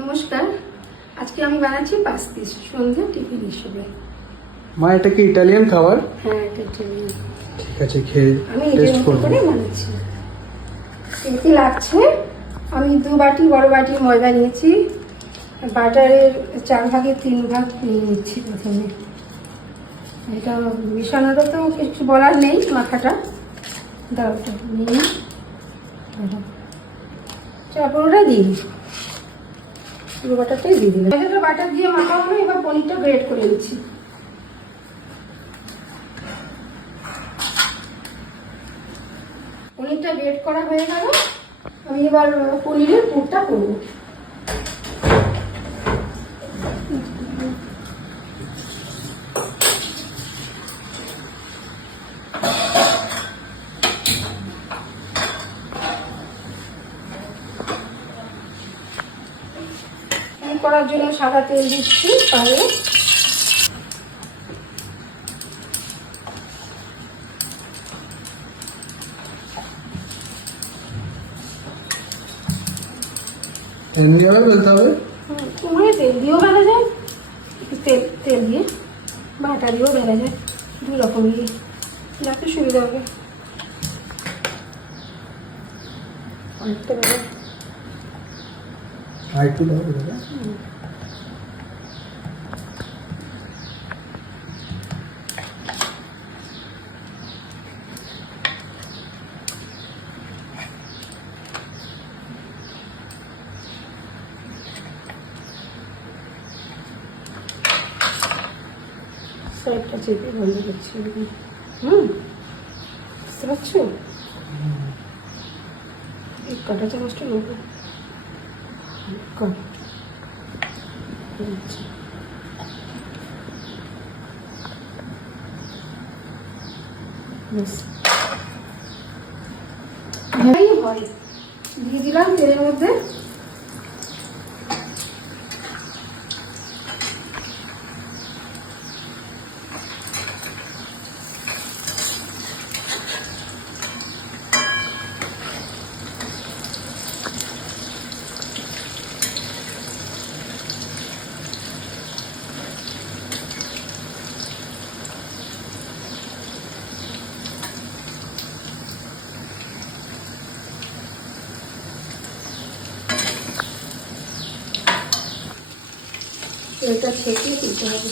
নমস্কার, আজকে আমি বানাচ্ছি পাস্তিস সন্ধ্যা টিফিন হিসেবে। মা, এটা কি ইটালিয়ান খাবার? হ্যাঁ, এটা ইটালিয়ান। ঠিক আছে, খেয়ে আমি টেস্ট এটার করব। করে বানাচ্ছি। কি লাগছে? আমি 2 বাটি বড় বাটি ময়দা নিয়েছি। বাটারের 4 ভাগের 3 ভাগ নিয়ে নিচ্ছি প্রথমে। এটা মিশানোটা তো কিছু বলার নেই, মাখাটা দাও ওটা নিয়ে পুরোটাই দিয়ে দিই, পুরো বাটারটাই দিয়ে দিলাম। ময়দাটা বাটার দিয়ে মাখাবো না, এবার পনিরটা গ্রেট করে নিচ্ছি। পনিরটা গ্রেট করা হয়ে গেল, আমি এবার পনিরের পুরটা করব। করার জন্য সাদা তেল দিচ্ছি পায়ে। এমনি ভাবে বলতে হবে? কুমড়ে তেল দিয়েও বেলা যায়, একটু তেল দিয়ে বা আটা দিয়েও বেলা যায়, 2 রকম দিয়ে যাতে সুবিধা হবে। অনেকটা বেলা আর একটু দাও দাদা। সাইডটা চেপে বন্ধ করছি। বুঝতে পারছো? এই কাঁটা চামচটা নেবো। হয় দিয়ে দিলাম তেলের মধ্যে। তেলটা ছেঁকে দিতে হবে।